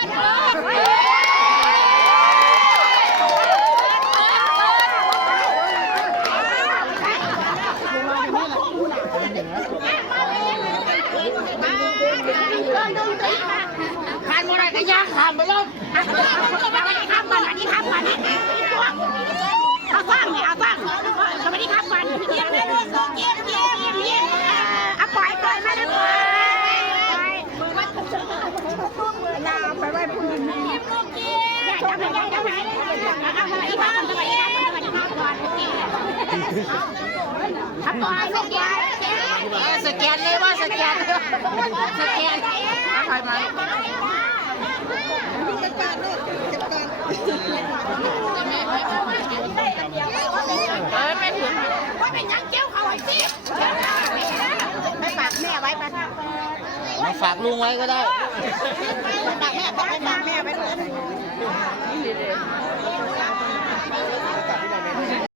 ขานโมได้ก็ยากขานไปแล้วข้ามมันอันนี้ข้ามมันเอาสร้างเนี่ยเอาสร้างก็ไม่ได้ข้ามมันเยี่ยมเลยเยี่ยมเยี่ยมเยี่ยมเอาปล่อยมาเลยปล่อยน้าไปไว้พูนเยี่ยมลูกเยี่ยมจับไปเอามาอีกข้ามก่อนเอาปล่อยสแกนเลยว่าสแกนใครมาไม่ถึงว่าเป็นยังเจ้าเขาไอ้สิไม่ฝากแม่ไว้ปะมาฝากลุงไว้ก็ได้ฝากแม่ไป